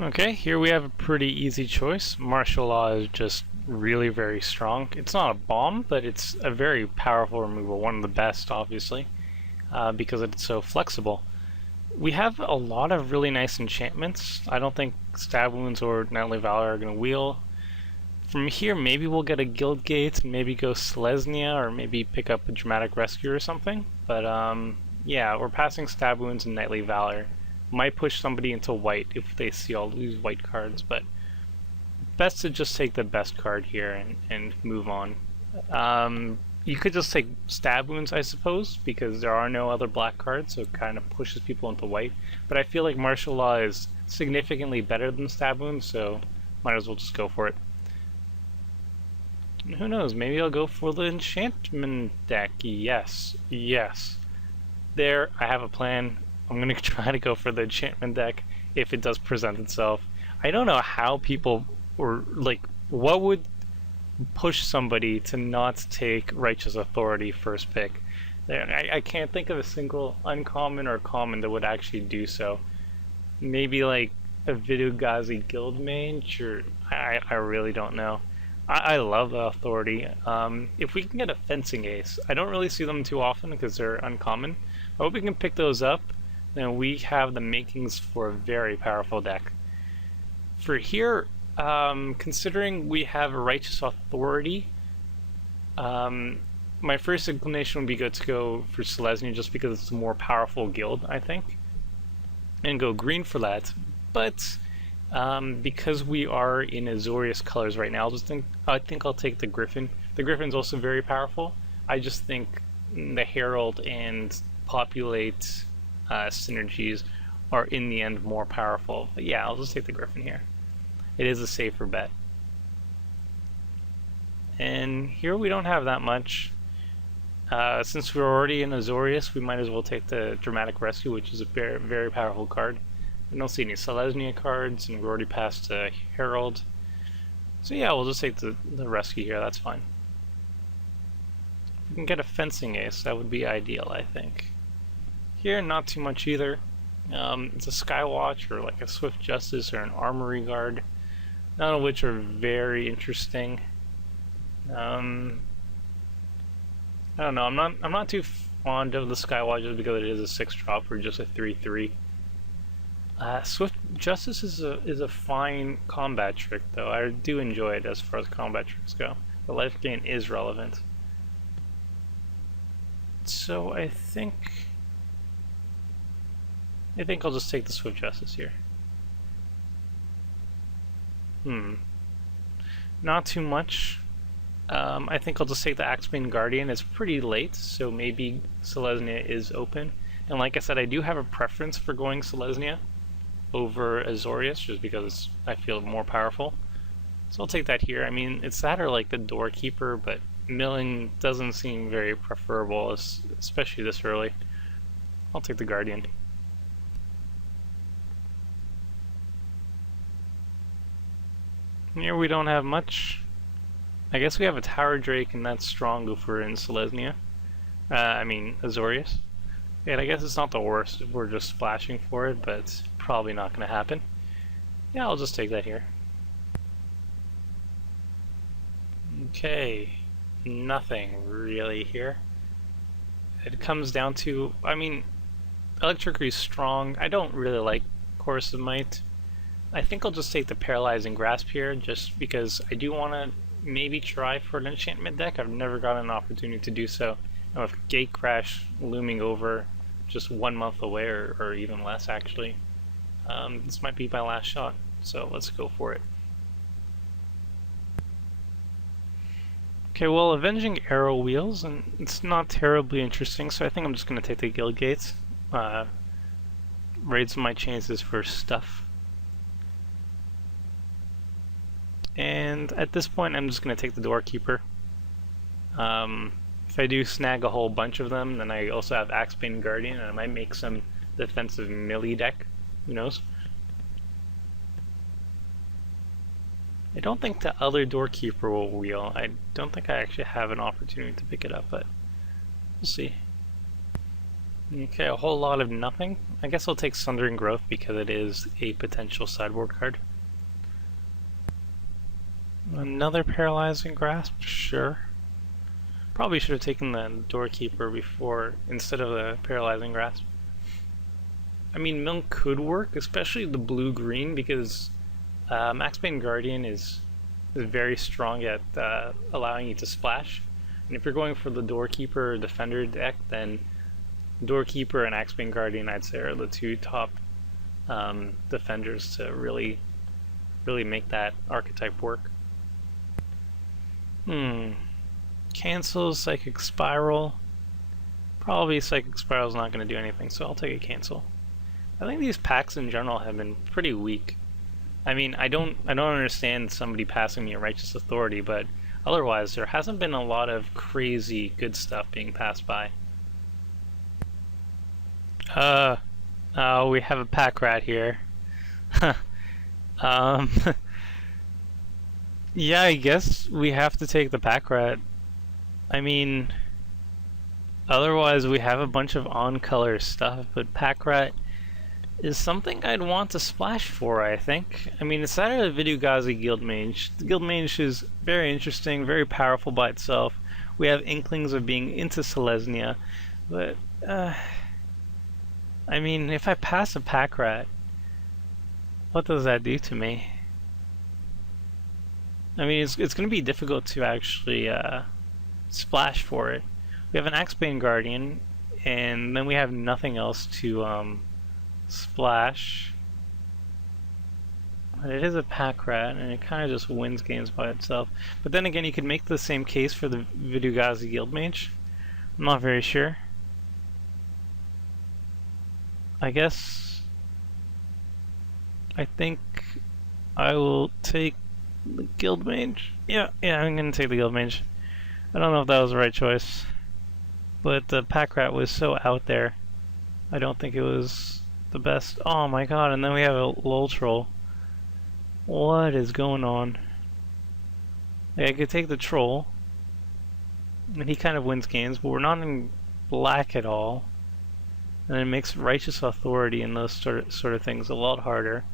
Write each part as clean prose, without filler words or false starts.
Okay, here we have a pretty easy choice. Martial law is just really very strong. It's not a bomb, but it's a very powerful removal, one of the best, obviously, because it's so flexible. We have a lot of really nice enchantments. I don't think Stab Wounds or Nightly Valor are going to wheel. From here, maybe we'll get a Guild Gate, maybe go Selesnya, or maybe pick up a Dramatic Rescue or something. But yeah, we're passing Stab Wounds and Nightly Valor. Might push somebody into white if they see all these white cards, but best to just take the best card here and move on. You could just take Stab Wounds, I suppose, because there are no other black cards, so it kind of pushes people into white. But I feel like Martial Law is significantly better than Stab Wounds, so might as well just go for it. And who knows, maybe I'll go for the enchantment deck. Yes, yes. There, I have a plan. I'm going to try to go for the enchantment deck if it does present itself. I don't know how people, or like, what would push somebody to not take Righteous Authority first pick. I can't think of a single uncommon or common that would actually do so. Maybe like a Vidugazi Guild Mage, or I really don't know. I love the Authority. If we can get a Fencing Ace, I don't really see them too often because they're uncommon. I hope we can pick those up. Then we have the makings for a very powerful deck. For here, considering we have a Righteous Authority, my first inclination would be good to go for Selesnya just because it's a more powerful guild, I think, and go green for that. But because we are in Azorius colors right now, I think I'll take the Griffin. The Griffin's also very powerful. I just think the Herald and Populate synergies are in the end more powerful. But yeah, I'll just take the Griffin here. It is a safer bet. And here we don't have that much. Since we're already in Azorius, we might as well take the Dramatic Rescue, which is a very, very powerful card. I don't see any Selesnya cards, and we're already past Herald. So yeah, we'll just take the Rescue here, that's fine. If we can get a Fencing Ace, that would be ideal, I think. Here, not too much either. It's a Skywatch, or like a Swift Justice, or an Armory Guard. None of which are very interesting. I don't know. I'm not too fond of the Skywatches because it is a 6-drop or just a 3/3. Swift Justice is a fine combat trick, though. I do enjoy it as far as combat tricks go. The life gain is relevant. So I think I'll just take the Swift Justice here. Not too much. I think I'll just take the Axebane Guardian. It's pretty late, so maybe Selesnya is open. And like I said, I do have a preference for going Selesnya over Azorius, just because I feel more powerful. So I'll take that here. I mean, it's that or like the Doorkeeper, but milling doesn't seem very preferable, especially this early. I'll take the Guardian. Here we don't have much. I guess we have a Tower Drake, and that's strong if we're in Selesnya. I mean, Azorius. And I guess it's not the worst if we're just splashing for it, but it's probably not going to happen. Yeah, I'll just take that here. Okay, nothing really here. It comes down to, I mean, Electricity is strong. I don't really like Chorus of Might. I think I'll just take the Paralyzing Grasp here, just because I do want to maybe try for an enchantment deck. I've never gotten an opportunity to do so. And with Gate Crash looming over just 1 month away, or even less actually, this might be my last shot. So let's go for it. Okay, well, Avenging Arrow Wheels, and it's not terribly interesting, so I think I'm just going to take the Guild Gates. Raise my chances for stuff. And at this point, I'm just going to take the Doorkeeper. If I do snag a whole bunch of them, then I also have Axebane Guardian, and I might make some defensive melee deck. Who knows? I don't think the other Doorkeeper will wheel. I don't think I actually have an opportunity to pick it up, but we'll see. Okay, a whole lot of nothing. I guess I'll take Sundering Growth because it is a potential sideboard card. Another Paralyzing Grasp, sure. Probably should have taken the Doorkeeper before instead of the Paralyzing Grasp. I mean, Milk could work, especially the blue-green, because Maxbane Guardian is very strong at allowing you to splash. And if you're going for the Doorkeeper or Defender deck, then Doorkeeper and Axebane Guardian, I'd say, are the two top defenders to really make that archetype work. Cancel Psychic Spiral. Probably Psychic Spiral is not going to do anything, so I'll take a cancel. I think these packs in general have been pretty weak. I mean, I don't understand somebody passing me a Righteous Authority, but otherwise there hasn't been a lot of crazy good stuff being passed by. Oh, we have a pack rat here. Yeah, I guess we have to take the pack rat. I mean, otherwise we have a bunch of on-color stuff, but pack rat is something I'd want to splash for, I think. I mean, it's either the Vidugazi Guildmage. The Guildmage is very interesting, very powerful by itself. We have inklings of being into Selesnya, but, I mean, if I pass a pack rat, what does that do to me? I mean, it's going to be difficult to actually splash for it. We have an Axebane Guardian, and then we have nothing else to splash. But it is a pack rat, and it kind of just wins games by itself. But then again, you could make the same case for the Vidugazi Guildmage. I'm not very sure. I guess I think I will take the Guildmage. Yeah, I'm gonna take the Guildmage. I don't know if that was the right choice, but the pack rat was so out there. I don't think it was the best. Oh my god! And then we have a lol troll. What is going on? Like, I could take the troll, and he kind of wins games, but we're not in black at all. And it makes Righteous Authority and those sort of things a lot harder.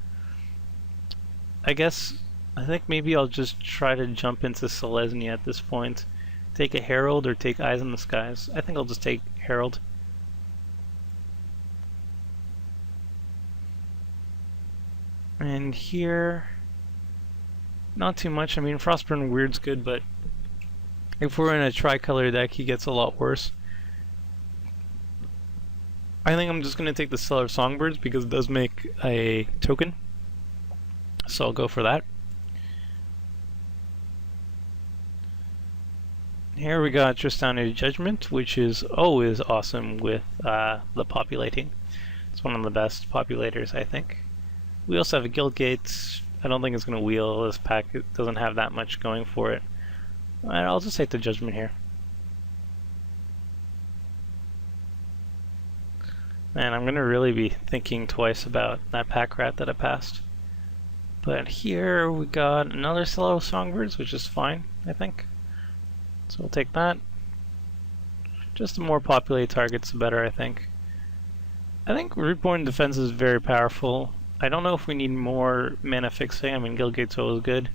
I think maybe I'll just try to jump into Selesnya at this point. Take a Herald or take Eyes in the Skies. I think I'll just take Herald. And here, not too much. I mean, Frostburn Weird's good, but if we're in a tricolor deck, he gets a lot worse. I think I'm just going to take the Stellar Songbirds because it does make a token. So I'll go for that. Here we got Tristani's Judgment, which is always awesome with the populating. It's one of the best populators, I think. We also have a Guildgate. I don't think it's going to wheel. This pack doesn't have that much going for it. Alright, I'll just take the Judgment here. Man, I'm going to really be thinking twice about that pack rat that I passed. But here we got another Stellar Songbirds, which is fine, I think. So we'll take that. Just the more populated targets, the better, I think. I think Rootborn Defense is very powerful. I don't know if we need more mana fixing. I mean, Guildgate's always good.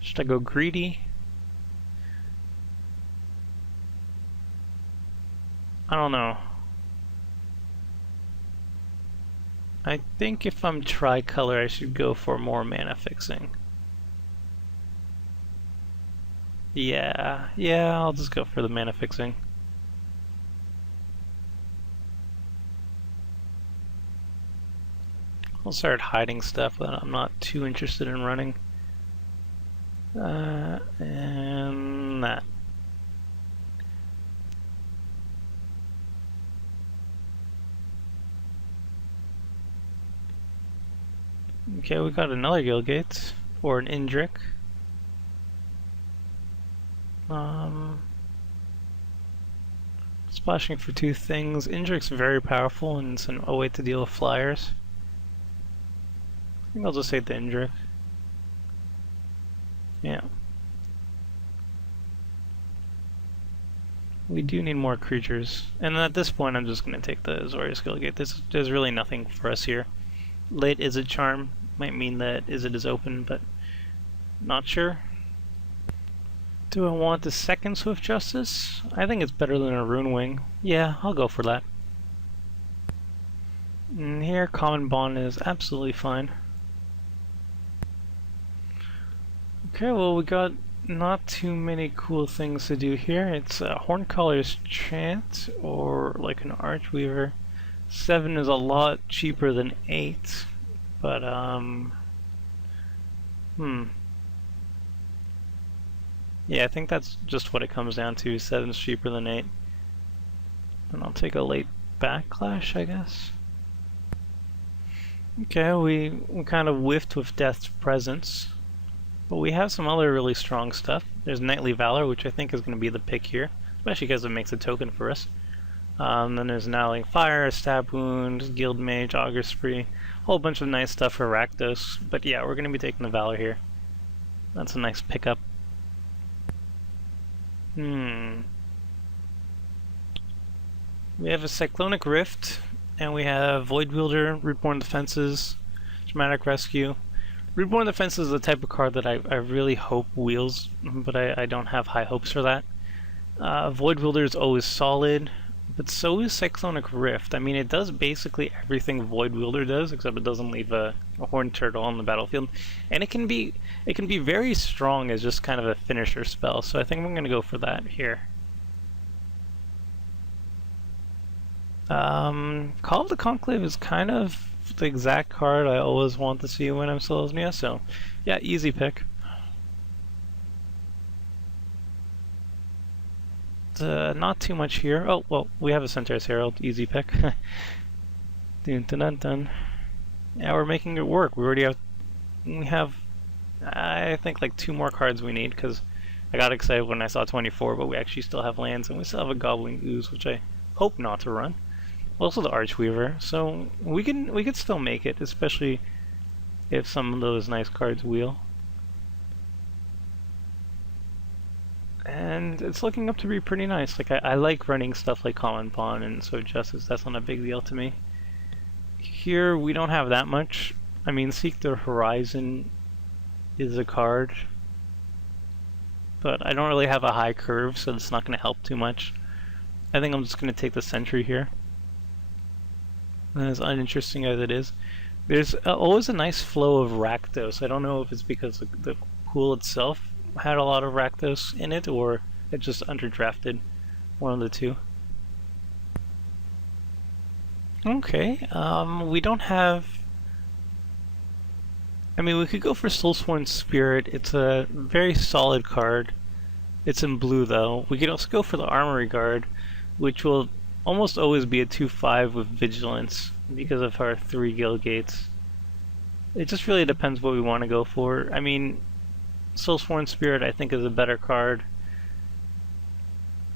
Should I go greedy? I don't know. I think if I'm tricolor, I should go for more mana fixing. Yeah, I'll just go for the mana fixing. I'll start hiding stuff that I'm not too interested in running. And that. Okay, we got another Guildgate, or an Indrik. Splashing for two things. Indrik's very powerful, and it's a way to deal with flyers. think I'll just take the Indrik. Yeah. We do need more creatures. And at this point I'm just going to take the Azorius Skillgate. There's really nothing for us here. Late Izzet Charm might mean that Izzet is open, but not sure. Do I want the second Swift Justice? I think it's better than a Rune Wing. Yeah, I'll go for that. And here, Common Bond is absolutely fine. Okay, well we got not too many cool things to do here. It's Horncaller's Chant or like an Archweaver. 7 is a lot cheaper than 8, but yeah, I think that's just what it comes down to. 7's cheaper than 8. And I'll take a late Backlash, I guess. Okay, we kind of whiffed with Death's Presence. But we have some other really strong stuff. There's Knightly Valor, which I think is going to be the pick here, especially because it makes a token for us. Then there's Nowling Fire, Stab Wound, Guild Mage, Augur Spree, a whole bunch of nice stuff for Rakdos. But yeah, we're going to be taking the Valor here. That's a nice pickup. We have a Cyclonic Rift, and we have Void Wielder, Rootborn Defenses, Dramatic Rescue. Rootborn Defense is the type of card that I really hope wheels, but I don't have high hopes for that. Void Wielder is always solid, but so is Cyclonic Rift. I mean, it does basically everything Void Wielder does, except it doesn't leave a Horned Turtle on the battlefield. And it can be very strong as just kind of a finisher spell, so I think I'm going to go for that here. Call of the Conclave is kind of the exact card I always want to see when I'm Selesnya, so yeah, easy pick. Not too much here. Oh, well, we have a Centaur's Herald, easy pick. Dun, dun, dun, dun. Yeah, we're making it work. We have, I think, like 2 more cards we need, because I got excited when I saw 24, but we actually still have lands, and we still have a Goblin Ooze, which I hope not to run. Also the Archweaver, so we could still make it, especially if some of those nice cards wheel. And it's looking up to be pretty nice. Like I like running stuff like Common Pawn and so Justice. That's not a big deal to me. Here we don't have that much. I mean, Seek the Horizon is a card, but I don't really have a high curve, so it's not going to help too much. I think I'm just going to take the Sentry here. As uninteresting as it is, there's always a nice flow of Rakdos. I don't know if it's because the pool itself had a lot of Rakdos in it, or it just underdrafted. One of the two. Okay, we don't have... I mean, we could go for Soulsworn Spirit. It's a very solid card. It's in blue, though. We could also go for the Armory Guard, which will almost always be a 2/5 with Vigilance because of our 3 Guild Gates. It just really depends what we want to go for. I mean, Soulsworn Spirit I think is a better card.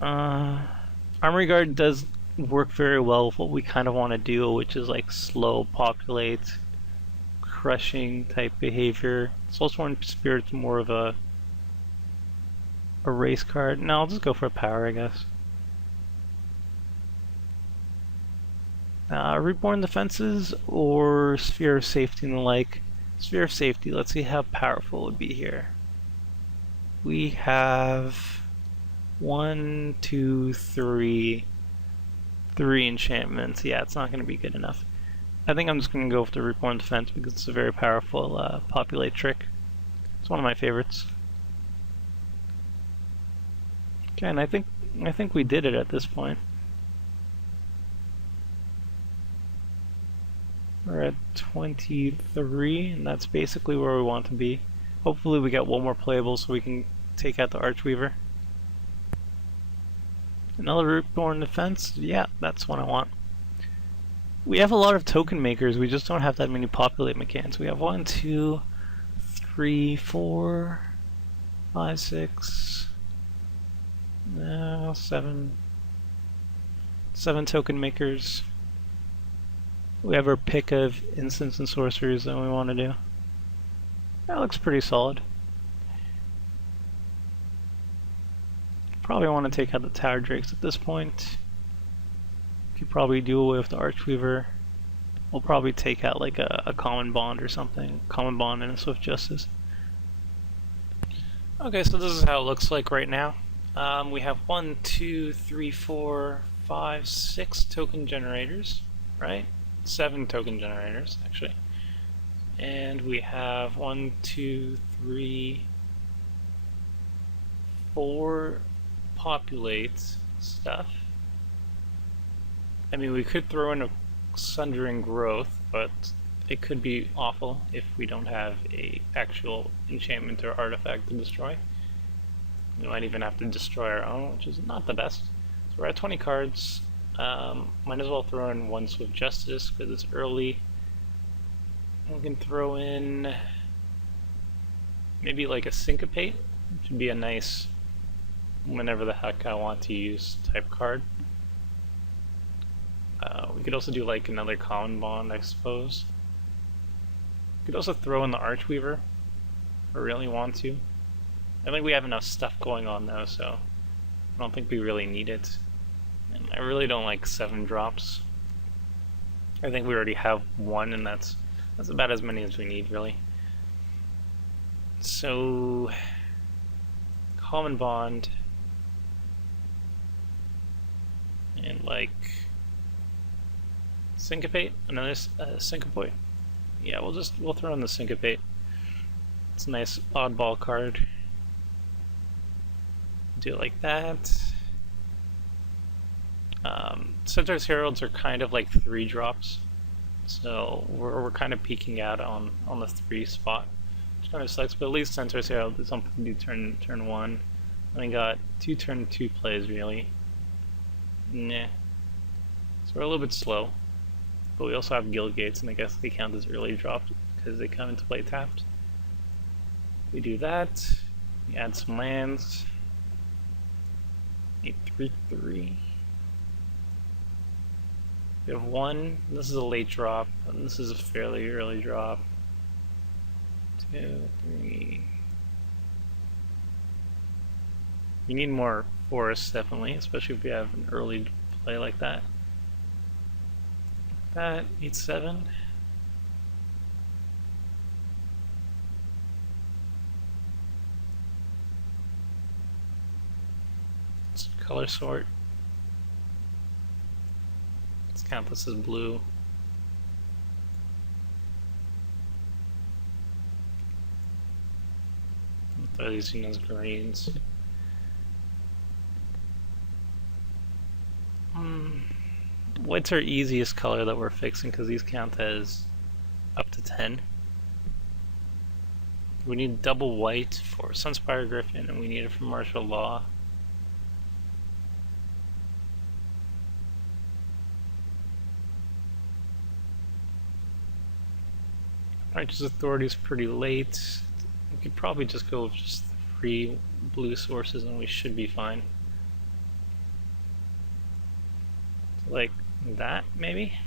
Armory Guard does work very well with what we kind of want to do, which is like slow populate, crushing type behavior. Soulsworn Spirit's more of a race card. No, I'll just go for a power, I guess. Reborn Defenses or Sphere of Safety and the like. Sphere of Safety, let's see how powerful it would be here. We have 1, 2, 3 enchantments. Yeah, it's not going to be good enough. I think I'm just going to go with the Reborn Defense because it's a very powerful populate trick. It's one of my favorites. Okay, and I think we did it at this point. We're at 23, and that's basically where we want to be. Hopefully we get one more playable so we can take out the Archweaver. Another Rootborn Defense? Yeah, that's what I want. We have a lot of token makers, we just don't have that many populate mechanics. We have 1, 2, 3, 4, 5, 6, 7 token makers. We have our pick of instants and sorceries that we want to do. That looks pretty solid. Probably want to take out the Tower Drakes at this point. Could probably do away with the Archweaver. We'll probably take out like a Common Bond or something. Common Bond and a Swift Justice. Okay, so this is how it looks like right now. We have 1, 2, 3, 4, 5, 6 token generators, right? 7 token generators, actually. And we have 1, 2, 3, 4 populate stuff. I mean, we could throw in a Sundering Growth, but it could be awful if we don't have a actual enchantment or artifact to destroy. We might even have to destroy our own, which is not the best. So we're at 20 cards. Might as well throw in 1 Swift Justice because it's early. We can throw in maybe like a Syncopate, which would be a nice whenever the heck I want to use type card. We could also do like another Common Bond, I suppose. We could also throw in the Archweaver if we really want to. I think we have enough stuff going on though, so I don't think we really need it. And I really don't like 7 drops. I think we already have 1, and that's about as many as we need, really. So, Common Bond, and like Syncopate, another Syncopate. Yeah, we'll throw in the Syncopate. It's a nice oddball card. Do it like that. Centaur's Heralds are kind of like 3 drops, so we're kind of peaking out on the 3 spot, which kind of sucks. But at least Centaur's Herald is something to do turn 1. And we got 2 turn 2 plays really. Nah. So we're a little bit slow, but we also have Guild Gates, and I guess they count as early dropped because they come into play tapped. We do that. We add some lands. 8/3/3. We have 1. This is a late drop, and this is a fairly early drop. 2, 3. You need more forests, definitely, especially if you have an early play like that. That 8/7. Let's color sort. Let's count this as blue. I'll throw these in as greens. White's our easiest color that we're fixing because these count as up to 10. We need double white for Sunspire Griffin, and we need it for Martial Law. Righteous Authority is pretty late. We could probably just go with just 3 blue sources and we should be fine. Like that, maybe?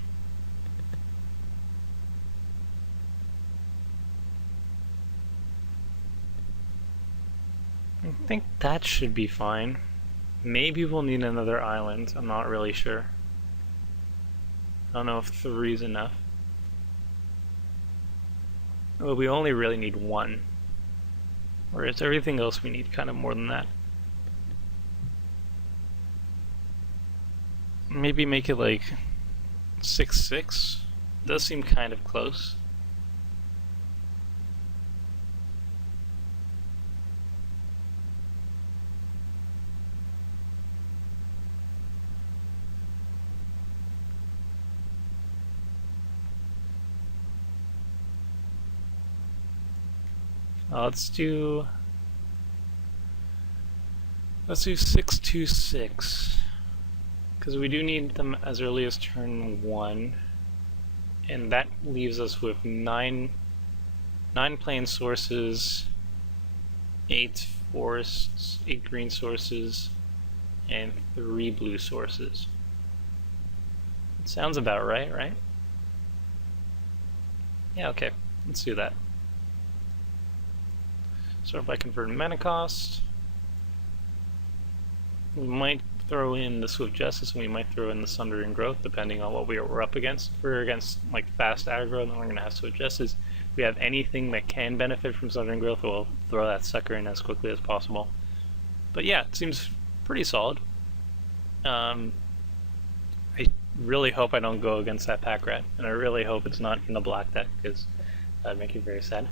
I think that should be fine. Maybe we'll need another island, I'm not really sure. I don't know if 3 is enough. Well, we only really need 1. Whereas everything else we need kind of more than that. Maybe make it like 6/6. Does seem kind of close. Let's do 6/2/6. Because we do need them as early as turn 1, and that leaves us with 9 plain sources, 8 forests, 8 green sources, and 3 blue sources. It sounds about right? Yeah, okay, let's do that. Sort by converting mana cost. We might throw in the Swift Justice, and we might throw in the Sundering Growth, depending on what we're up against. If we're against like fast aggro, then we're going to have Swift Justice. If we have anything that can benefit from Sundering Growth, we'll throw that sucker in as quickly as possible. But yeah, it seems pretty solid. I really hope I don't go against that Pack Rat, and I really hope it's not in the black deck, because that'd make me very sad.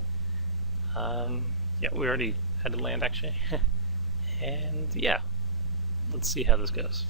Yeah, we already had to land, actually. And yeah, let's see how this goes.